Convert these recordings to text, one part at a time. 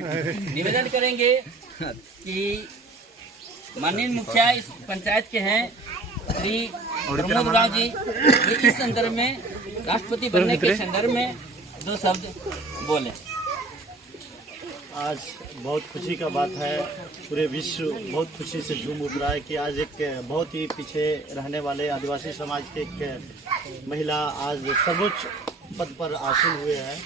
निवेदन करेंगे कि माननीय मुखिया इस पंचायत के हैं श्री प्रमोद राव जी, इस संदर्भ में राष्ट्रपति बनने के संदर्भ में 2 शब्द बोले। आज बहुत खुशी का बात है, पूरे विश्व बहुत खुशी से झूम उठ रहा है कि आज एक बहुत ही पीछे रहने वाले आदिवासी समाज के एक महिला आज सर्वोच्च पद पर आसीन हुए हैं।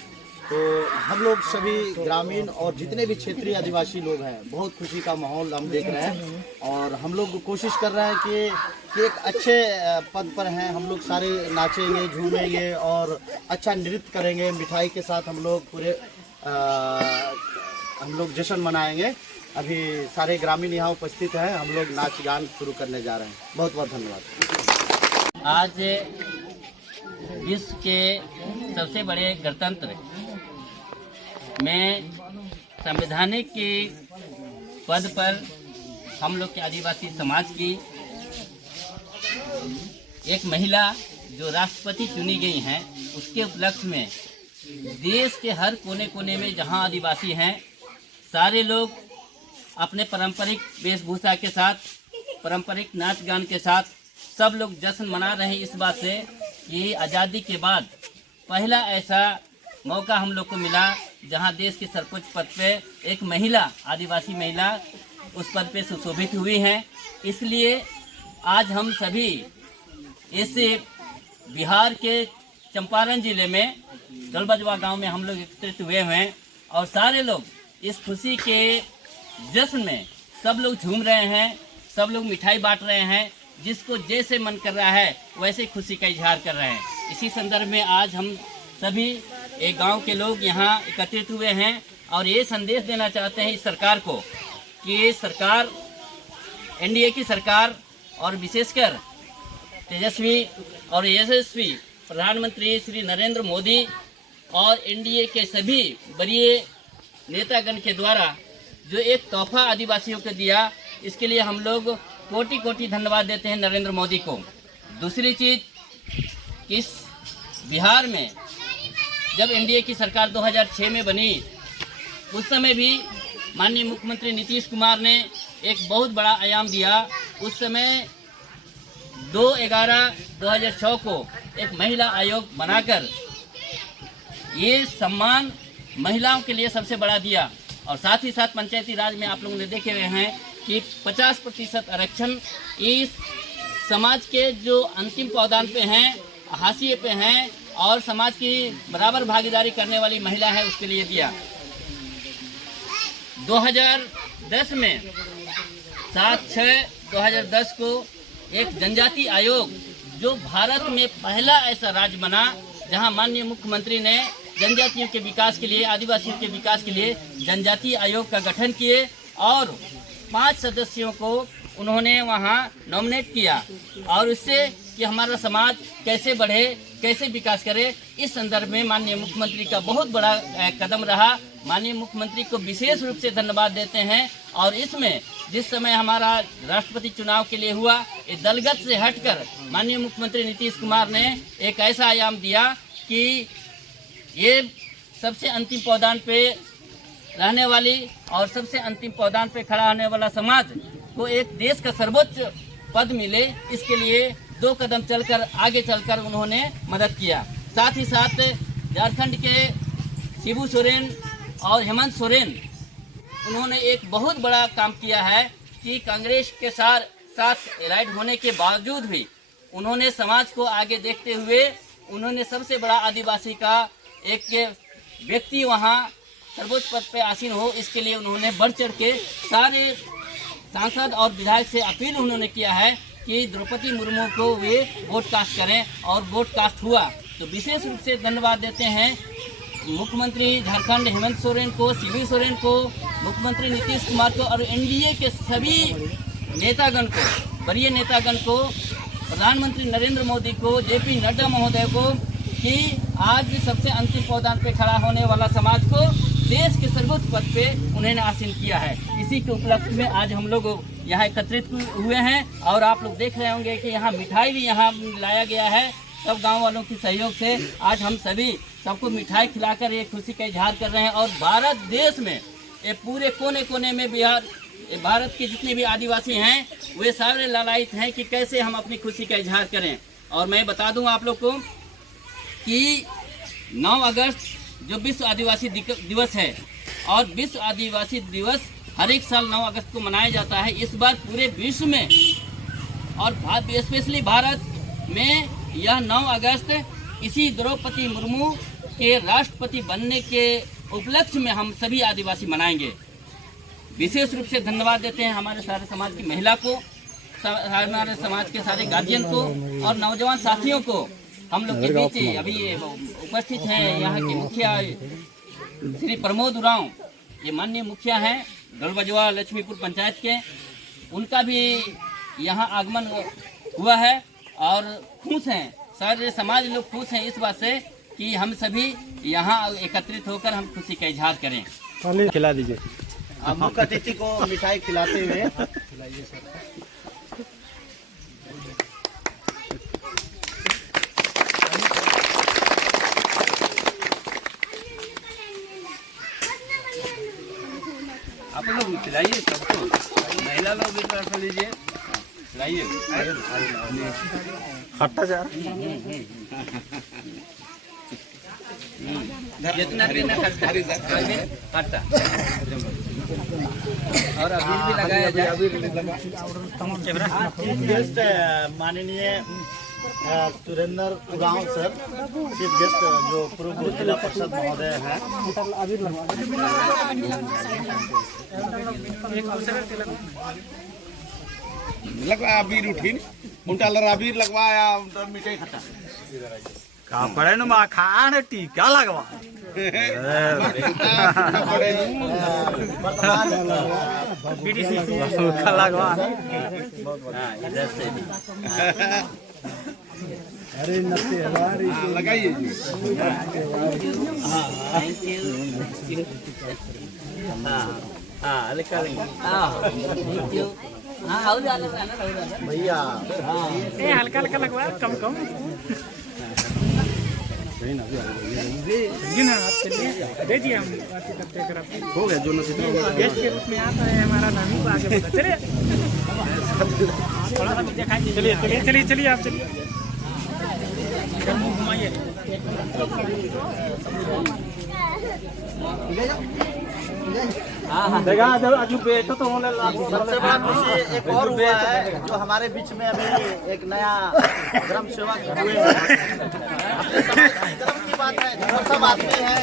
तो हम लोग सभी ग्रामीण और जितने भी क्षेत्रीय आदिवासी लोग हैं, बहुत खुशी का माहौल हम देख रहे हैं और हम लोग कोशिश कर रहे हैं कि एक अच्छे पद पर हैं। हम लोग सारे नाचेंगे, झूमेंगे और अच्छा नृत्य करेंगे। मिठाई के साथ हम लोग पूरे हम लोग जश्न मनाएंगे। अभी सारे ग्रामीण यहाँ उपस्थित हैं, हम लोग नाच गान शुरू करने जा रहे हैं। बहुत बहुत धन्यवाद। आज विश्व के सबसे बड़े गणतंत्र में संवैधानिक के पद पर हम लोग के आदिवासी समाज की एक महिला जो राष्ट्रपति चुनी गई हैं, उसके उपलक्ष्य में देश के हर कोने कोने में जहां आदिवासी हैं, सारे लोग अपने पारंपरिक वेशभूषा के साथ, पारंपरिक नाच गान के साथ सब लोग जश्न मना रहे हैं इस बात से कि आज़ादी के बाद पहला ऐसा मौका हम लोग को मिला जहां देश के सर्वोच्च पद पे एक महिला, आदिवासी महिला उस पद पे सुशोभित हुई हैं। इसलिए आज हम सभी इस बिहार के चंपारण जिले में दलबजवा गांव में हम लोग एकत्रित हुए हैं और सारे लोग इस खुशी के जश्न में सब लोग झूम रहे हैं, सब लोग मिठाई बांट रहे हैं। जिसको जैसे मन कर रहा है वैसे खुशी का इजहार कर रहे हैं। इसी संदर्भ में आज हम सभी एक गांव के लोग यहाँ एकत्रित हुए हैं और ये संदेश देना चाहते हैं इस सरकार को कि ये सरकार, एनडीए की सरकार और विशेषकर तेजस्वी और यशस्वी प्रधानमंत्री श्री नरेंद्र मोदी और एनडीए के सभी वरीय नेतागण के द्वारा जो एक तोहफा आदिवासियों को दिया, इसके लिए हम लोग कोटि कोटि धन्यवाद देते हैं नरेंद्र मोदी को। दूसरी चीज, इस बिहार में जब एनडीए की सरकार 2006 में बनी, उस समय भी माननीय मुख्यमंत्री नीतीश कुमार ने एक बहुत बड़ा आयाम दिया। उस समय 2/11/2006 को एक महिला आयोग बनाकर ये सम्मान महिलाओं के लिए सबसे बड़ा दिया और साथ ही साथ पंचायती राज में आप लोगों ने देखे हुए हैं कि 50% आरक्षण इस समाज के जो अंतिम पावदान पे हैं, हाशिए पे हैं और समाज की बराबर भागीदारी करने वाली महिला है, उसके लिए दिया। 2010 में 7/6/2010 को एक जनजाति आयोग, जो भारत में पहला ऐसा राज्य बना जहां माननीय मुख्यमंत्री ने जनजातियों के विकास के लिए, आदिवासियों के विकास के लिए जनजाति आयोग का गठन किए और 5 सदस्यों को उन्होंने वहां नॉमिनेट किया और उससे कि हमारा समाज कैसे बढ़े, कैसे विकास करे, इस संदर्भ में माननीय मुख्यमंत्री का बहुत बड़ा कदम रहा। माननीय मुख्यमंत्री को विशेष रूप से धन्यवाद देते हैं और इसमें जिस समय हमारा राष्ट्रपति चुनाव के लिए हुआ, ये दलगत से हटकर माननीय मुख्यमंत्री नीतीश कुमार ने एक ऐसा आयाम दिया कि ये सबसे अंतिम पावदान पे रहने वाली और सबसे अंतिम पावदान पे खड़ा होने वाला समाज को एक देश का सर्वोच्च पद मिले, इसके लिए 2 कदम चलकर आगे चलकर उन्होंने मदद किया। साथ ही साथ झारखंड के शिबू सोरेन और हेमंत सोरेन, उन्होंने एक बहुत बड़ा काम किया है कि कांग्रेस के साथ एलाइड होने के बावजूद भी उन्होंने समाज को आगे देखते हुए उन्होंने सबसे बड़ा आदिवासी का एक व्यक्ति वहाँ सर्वोच्च पद पे आसीन हो, इसके लिए उन्होंने बढ़ चढ़ के सारे सांसद और विधायक से अपील उन्होंने किया है कि द्रौपदी मुर्मू को वे वोट कास्ट करें और वोट कास्ट हुआ। तो विशेष रूप से धन्यवाद देते हैं मुख्यमंत्री झारखंड हेमंत सोरेन को, शिबू सोरेन को, मुख्यमंत्री नीतीश कुमार को और एनडीए के सभी नेतागण को, वरीय नेतागण को, प्रधानमंत्री नरेंद्र मोदी को, जेपी नड्डा महोदय को कि आज सबसे अंतिम पावदान पे खड़ा होने वाला समाज को देश के सर्वोच्च पद पे उन्होंने आसीन किया है। इसी के उपलक्ष्य में आज हम लोग यहाँ एकत्रित हुए हैं और आप लोग देख रहे होंगे कि यहाँ मिठाई भी यहाँ लाया गया है। सब गांव वालों के सहयोग से आज हम सभी सबको मिठाई खिलाकर ये खुशी का इजहार कर रहे हैं और भारत देश में ये पूरे कोने कोने में भारत के जितने भी आदिवासी हैं वे सारे लालायित हैं कि कैसे हम अपनी खुशी का इजहार करें। और मैं बता दूं आप लोग को कि 9 अगस्त जो विश्व आदिवासी दिवस है, और विश्व आदिवासी दिवस हर एक साल 9 अगस्त को मनाया जाता है। इस बार पूरे विश्व में और स्पेशली भारत में यह 9 अगस्त इसी द्रौपदी मुर्मू के राष्ट्रपति बनने के उपलक्ष्य में हम सभी आदिवासी मनाएंगे। विशेष रूप से धन्यवाद देते हैं हमारे सारे समाज की महिला को, हमारे समाज के सारे गार्जियन को और नौजवान साथियों को। हम लोग के बीच अभी ये उपस्थित हैं यहाँ के मुखिया श्री प्रमोद उरांव, ये माननीय मुखिया हैं गढ़बजवा लक्ष्मीपुर पंचायत के, उनका भी यहाँ आगमन हुआ है और खुश हैं, सारे समाज लोग खुश हैं इस बात से कि हम सभी यहाँ एकत्रित होकर हम खुशी का इजहार करें। खिला दीजिए। अब मुख्य अतिथि को मिठाई खिलाते हुए आप लोग खिलाइए सबको, महिला लोग भी थोड़ा लीजिए, खिलाइए। खट्टा जा जितना देना खट्टा और अभी भी लगाया जाए। गेस्ट माननीय Surendra Oraon sir, chief guest जो पूर्व जिला परिषद महोदय हैं। लगवा अबीर उठी उल्टा अबीर लगवाया मिठाई खट्टा कापड़े न मा खान टीका लगवा लगवा इधर से भी अरे नत्ते हमारी लगाइए भैया हल्का हल्का लगवा कम कम जी ना आप चलिए दे दिए हम बातें करते करते हो गया जो गेस्ट के रूप में आता है हमारा नानी को आगे बढ़ा चलिए थोड़ा सा दिखाइए चलिए चलिए चलिए चलिए आप चलिए घुमाइए देखा अजू बेटा तो होने सबसे बड़ा खुशी एक और हुआ है जो हमारे बीच में अभी एक नया ग्राम सेवक हुए हैं। अपने समाज की गर्व की बात है, प्रथम आदमी है,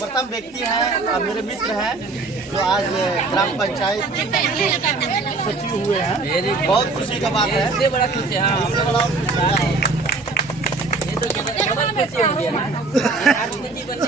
प्रथम व्यक्ति है और मेरे मित्र हैं जो आज ग्राम पंचायत सचिव हुए हैं। बहुत खुशी का बात है, इससे बड़ा खुशी है। हाँ, सबसे बड़ा खुशी है। ये तो डबल खुशी हो गया ना। जीवन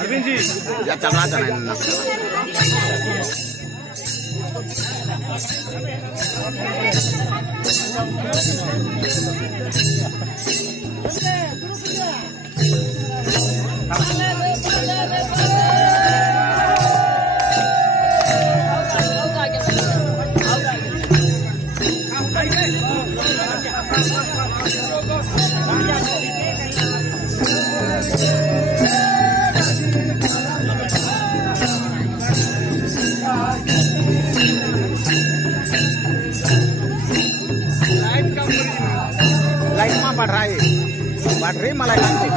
अरविंद जी या चलना चलाना battery malah ganti.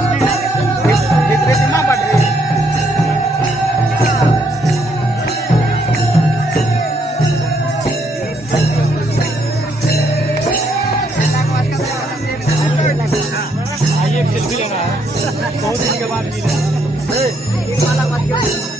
Listrik mah battery. आइए एक सेल्फी लेना है, बहुत दिन के बाद मिले। माला मत करो।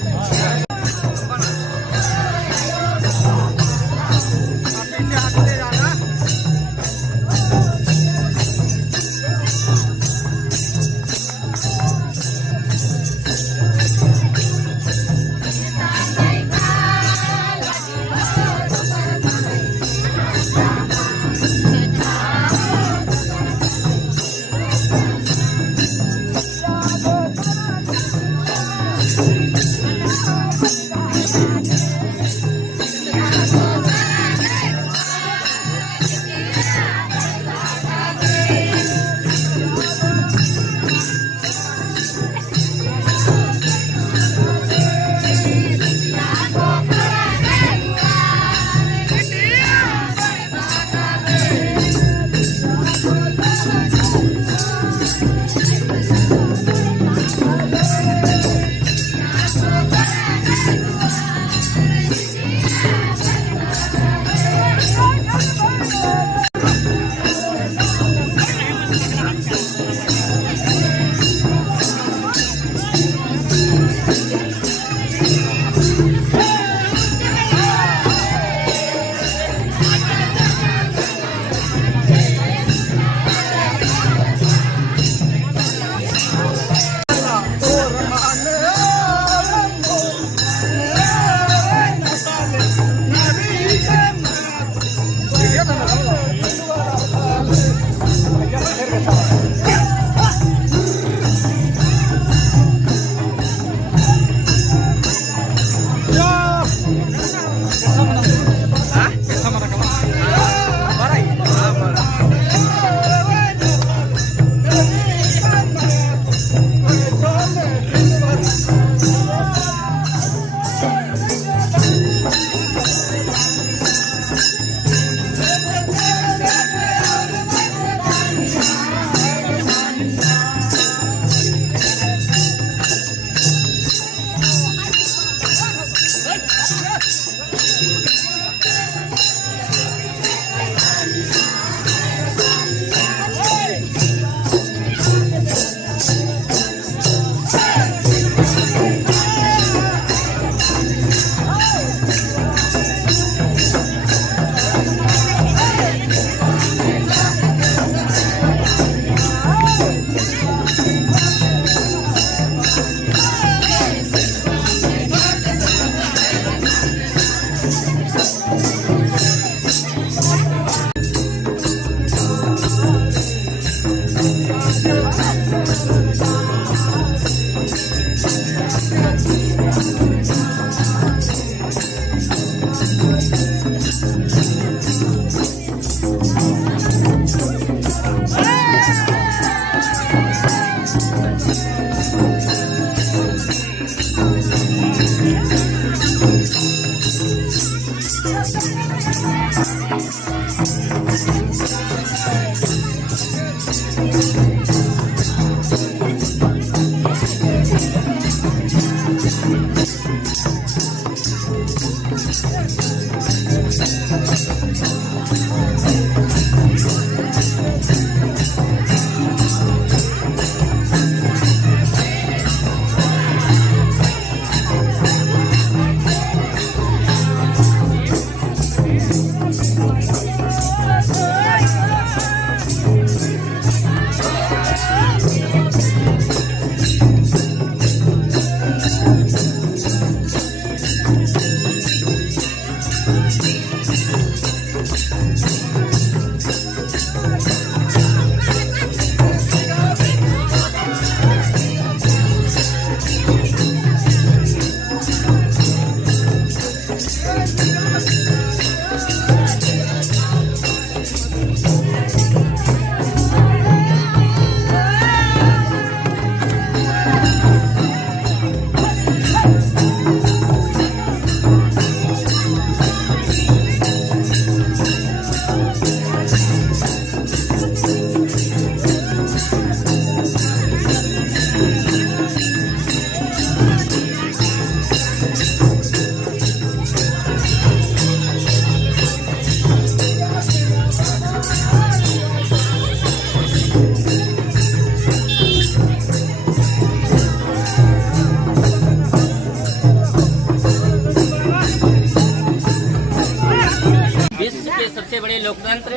सबसे बड़े लोकतंत्र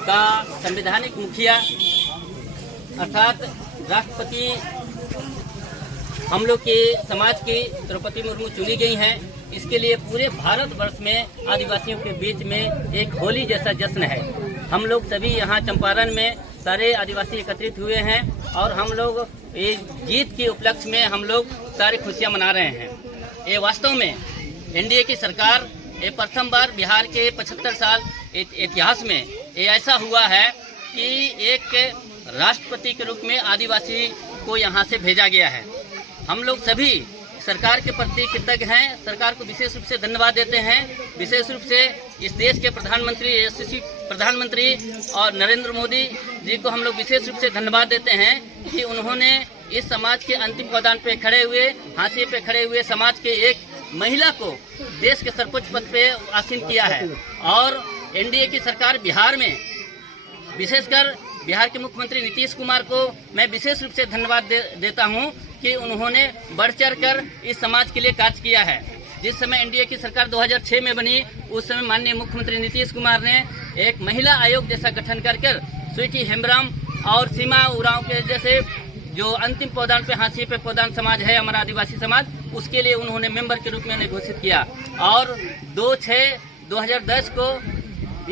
का संवैधानिक मुखिया अर्थात राष्ट्रपति हम लोग के समाज की द्रौपदी मुर्मू चुनी गई हैं। इसके लिए पूरे भारतवर्ष में आदिवासियों के बीच में एक होली जैसा जश्न है। हम लोग सभी यहाँ चंपारण में सारे आदिवासी एकत्रित हुए हैं और हम लोग ये जीत के उपलक्ष्य में हम लोग सारी खुशियाँ मना रहे हैं। ये वास्तव में एनडीए की सरकार ये प्रथम बार बिहार के 75 साल इतिहास में ये ऐसा हुआ है कि एक राष्ट्रपति के रूप में आदिवासी को यहाँ से भेजा गया है। हम लोग सभी सरकार के प्रति कृतज्ञ हैं, सरकार को विशेष रूप से धन्यवाद देते हैं। विशेष रूप से इस देश के प्रधानमंत्री यशस्वी प्रधानमंत्री और नरेंद्र मोदी जी को हम लोग विशेष रूप से धन्यवाद देते हैं कि उन्होंने इस समाज के अंतिम पायदान पे खड़े हुए, हाशिए पे खड़े हुए समाज के एक महिला को देश के सर्वोच्च पद पे आसीन किया है। और एनडीए की सरकार बिहार में विशेषकर बिहार के मुख्यमंत्री नीतीश कुमार को मैं विशेष रूप से धन्यवाद देता हूं कि उन्होंने बढ़ चढ़ कर इस समाज के लिए कार्य किया है। जिस समय एनडीए की सरकार 2006 में बनी उस समय माननीय मुख्यमंत्री नीतीश कुमार ने एक महिला आयोग जैसा गठन कर स्वीटी हेम्ब्रम और सीमा उरांव के जैसे जो अंतिम पायदान पे हाशिए पे पायदान समाज है हमारा आदिवासी समाज, उसके लिए उन्होंने मेंबर के रूप में उन्हें घोषित किया। और 2/6/2010 को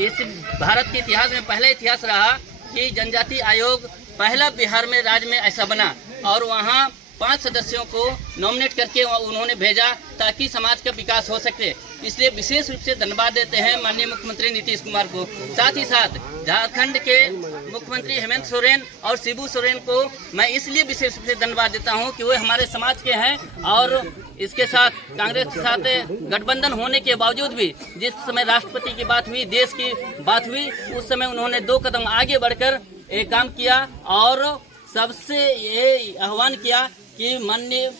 इस भारत के इतिहास में पहला इतिहास रहा कि जनजाति आयोग पहला बिहार में राज्य में ऐसा बना और वहाँ 5 सदस्यों को नॉमिनेट करके उन्होंने भेजा ताकि समाज का विकास हो सके। इसलिए विशेष रूप से धन्यवाद देते हैं माननीय मुख्यमंत्री नीतीश कुमार को। साथ ही साथ झारखंड के मुख्यमंत्री हेमंत सोरेन और शिबू सोरेन को मैं इसलिए विशेष रूप से धन्यवाद देता हूं कि वो हमारे समाज के हैं और इसके साथ कांग्रेस के साथ गठबंधन होने के बावजूद भी जिस समय राष्ट्रपति की बात हुई, देश की बात हुई, उस समय उन्होंने 2 कदम आगे बढ़कर एक काम किया और सबसे ये आह्वान किया कि माननीय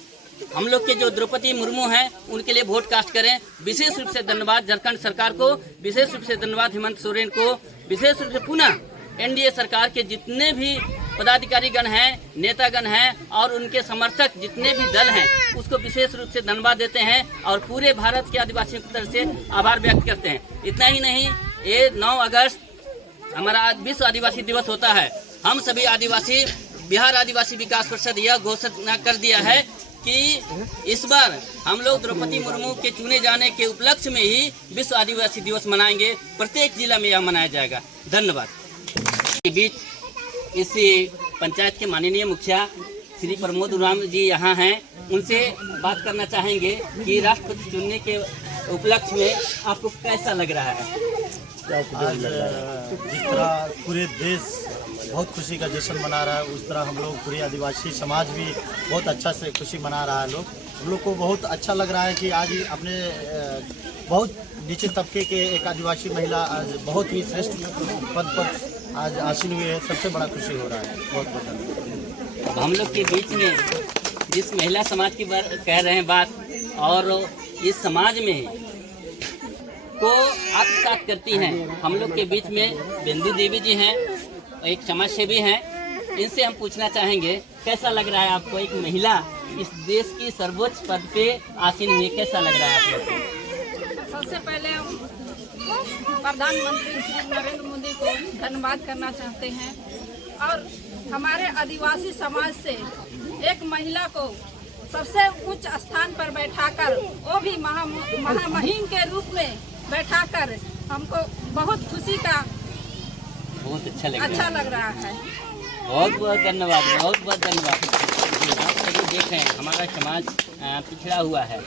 हम लोग के जो द्रौपदी मुर्मू हैं उनके लिए वोट कास्ट करें। विशेष रूप से धन्यवाद झारखंड सरकार को, विशेष रूप से धन्यवाद हेमंत सोरेन को, विशेष रूप से पुनः एनडीए सरकार के जितने भी पदाधिकारी गण हैं, नेतागण हैं और उनके समर्थक जितने भी दल हैं उसको विशेष रूप से धन्यवाद देते हैं और पूरे भारत के आदिवासियों की तरफ से आभार व्यक्त करते हैं। इतना ही नहीं, ये 9 अगस्त हमारा विश्व आदिवासी दिवस होता है। हम सभी आदिवासी बिहार आदिवासी विकास परिषद यह घोषणा कर दिया है कि इस बार हम लोग द्रौपदी मुर्मू के चुने जाने के उपलक्ष्य में ही विश्व आदिवासी दिवस मनाएंगे। प्रत्येक जिला में यह मनाया जाएगा। धन्यवाद। के बीच इस पंचायत के माननीय मुखिया श्री प्रमोद उरांव जी यहाँ हैं, उनसे बात करना चाहेंगे कि राष्ट्रपति चुनने के उपलक्ष्य में आपको कैसा लग रहा है? आज जिस तरह पूरे देश बहुत खुशी का जश्न मना रहा है, उस तरह हम लोग पूरे आदिवासी समाज भी बहुत अच्छा से खुशी मना रहा है लोग। हम लोग को बहुत अच्छा लग रहा है कि आज अपने बहुत नीचे तबके के एक आदिवासी महिला आज बहुत ही श्रेष्ठ पद पर आज आसीन हुई है। सबसे बड़ा खुशी हो रहा है। बहुत बहुत धन्यवाद। हम लोग के बीच में जिस महिला समाज की कह रहे हैं बात, और इस समाज में को आत्मसात करती हैं। हम लोग के बीच में बिंदु देवी जी हैं, एक समाज सेवी हैं। इनसे हम पूछना चाहेंगे कैसा लग रहा है आपको, एक महिला इस देश की सर्वोच्च पद पे आसीन हुई, कैसा लग रहा है आप लोग को? सबसे पहले हम प्रधानमंत्री श्री नरेंद्र मोदी को धन्यवाद करना चाहते हैं, और हमारे आदिवासी समाज से एक महिला को सबसे उच्च स्थान पर बैठाकर, वो भी महामहिम के रूप में बैठाकर, हमको बहुत खुशी का बहुत अच्छा लग रहा है। बहुत बहुत धन्यवाद, बहुत बहुत धन्यवाद। आप सभी देख रहे हैं हमारा समाज पिछड़ा हुआ है,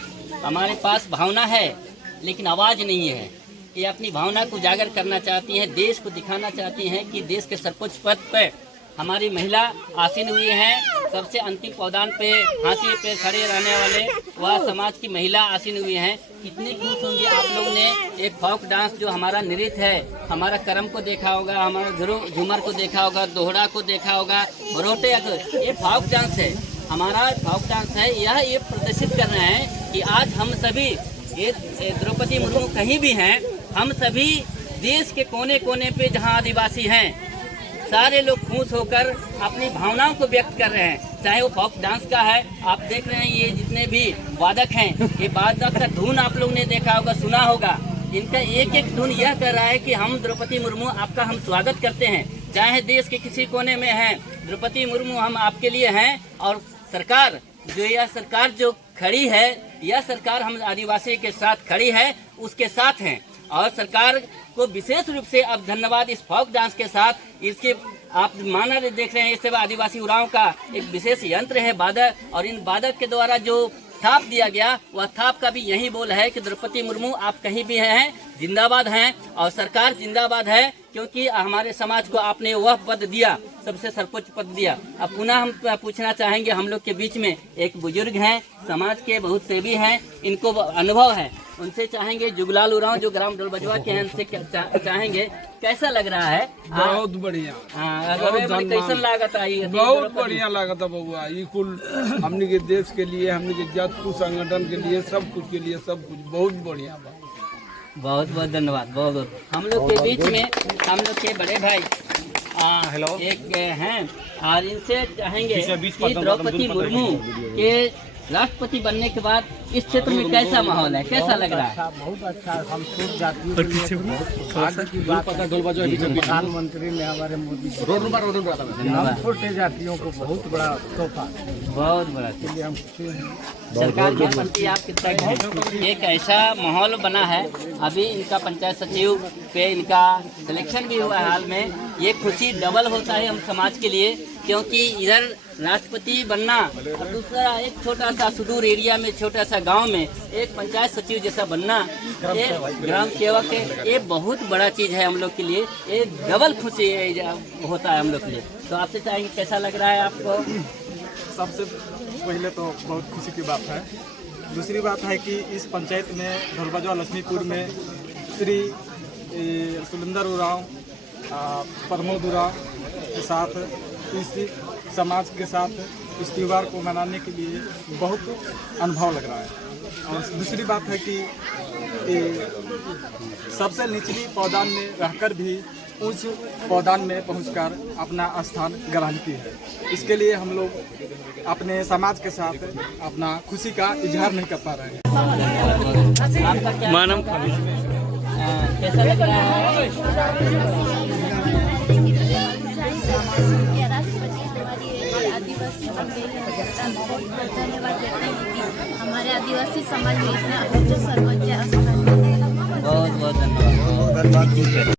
हमारे पास भावना है लेकिन आवाज़ नहीं है। ये अपनी भावना को उजागर करना चाहती हैं, देश को दिखाना चाहती हैं कि देश के सर्वोच्च पद पर हमारी महिला आसीन हुई हैं। सबसे अंतिम पौधान पे फांसी पे खड़े रहने वाले वह समाज की महिला आसीन हुई हैं। कितने खुश होंगे आप लोग ने एक फोक डांस जो हमारा नृत्य है, हमारा करम को देखा होगा, हमारा झूमर को देखा होगा, दोहड़ा को देखा होगा, बरोटे, ये फोक डांस है, हमारा फोक डांस है। यह ये प्रदर्शित कर रहे हैं कि आज हम सभी, ये द्रौपदी मुर्मू कहीं भी हैं, हम सभी देश के कोने कोने पे जहाँ आदिवासी हैं, सारे लोग खुश होकर अपनी भावनाओं को व्यक्त कर रहे हैं। चाहे वो फोक डांस का है, आप देख रहे हैं ये जितने भी वादक हैं, ये वादक का धुन आप लोग ने देखा होगा, सुना होगा। इनका एक एक धुन यह कर रहा है कि हम द्रौपदी मुर्मू आपका हम स्वागत करते हैं, चाहे देश के किसी कोने में हैं, द्रौपदी मुर्मू हम आपके लिए हैं। और सरकार यह सरकार जो खड़ी है, यह सरकार हम आदिवासी के साथ खड़ी है, उसके साथ हैं। और सरकार को विशेष रूप से अब धन्यवाद इस फोक डांस के साथ। इसके आप माना देख रहे हैं, इससे आदिवासी उरांव का एक विशेष यंत्र है बादक, और इन बादक के द्वारा जो थाप दिया गया, वह थाप का भी यही बोल है कि द्रौपदी मुर्मू आप कहीं भी हैं, जिंदाबाद हैं, और सरकार जिंदाबाद है, क्योंकि हमारे समाज को आपने वह पद दिया, सबसे सर्वोच्च पद दिया। अब पुनः हम पूछना चाहेंगे, हम लोग के बीच में एक बुजुर्ग हैं, समाज के बहुत सेवी हैं, इनको अनुभव है, उनसे चाहेंगे, जुगलाल उरांव जो ग्राम डोलबजवा के हैं, उनसे चाहेंगे कैसा लग रहा है? बहुत बढ़िया। कैसा लागत आई? बहुत बढ़िया लागत है बउआ। ये कुल हमने के देश के लिए, हमने के जात को संगठन के लिए, सब कुछ के लिए, सब कुछ बहुत बढ़िया बा। बहुत बहुत धन्यवाद। बहुत बहुत हम लोग के बीच में हम लोग के बड़े भाई हेलो एक हैं, और इनसे चाहेंगे कि द्रौपदी मुर्मू के राष्ट्रपति बनने के बाद इस क्षेत्र में कैसा माहौल है, कैसा लग रहा है? बहुत अच्छा। हम सब जाति की बात, प्रधानमंत्री ने हमारे मोदी हम छोटे जातियों को बहुत बड़ा तोहफा, बहुत बड़ा, इसलिए हम खुशी हैं। सरकार के प्रति आप कितना एक ऐसा माहौल बना है। अभी इनका पंचायत सचिव पे इनका सिलेक्शन भी हुआ है हाल में। ये खुशी डबल होता है हम समाज के लिए, क्योंकि इधर राष्ट्रपति बनना और दूसरा एक छोटा सा सुदूर एरिया में, छोटा सा गांव में एक पंचायत सचिव जैसा बनना, ये ग्राम सेवक है, ये बहुत बड़ा चीज है हम लोग के लिए। ये डबल खुशी होता है हम लोग के लिए। तो आपसे चाहेंगे कैसा लग रहा है आपको? सबसे पहले तो बहुत खुशी की बात है। दूसरी बात है कि इस पंचायत में डोलबजवा लक्ष्मीपुर में श्री सुलिंदर उरांव, प्रमोद उरांव के साथ, इस समाज के साथ इस त्यौहार को मनाने के लिए बहुत अनुभव लग रहा है। और दूसरी बात है कि सबसे निचली पौधान में रहकर भी उच्च पौधान में पहुंचकर अपना स्थान ग्रहण की है। इसके लिए हम लोग अपने समाज के साथ अपना खुशी का इजहार नहीं कर पा रहे हैं। मानव कैसा लग रहा है? आदिवासी धन्यवाद देते हैं कि हमारे आदिवासी समाज में इतना सर्वोच्च स्थान। बहुत बहुत धन्यवाद।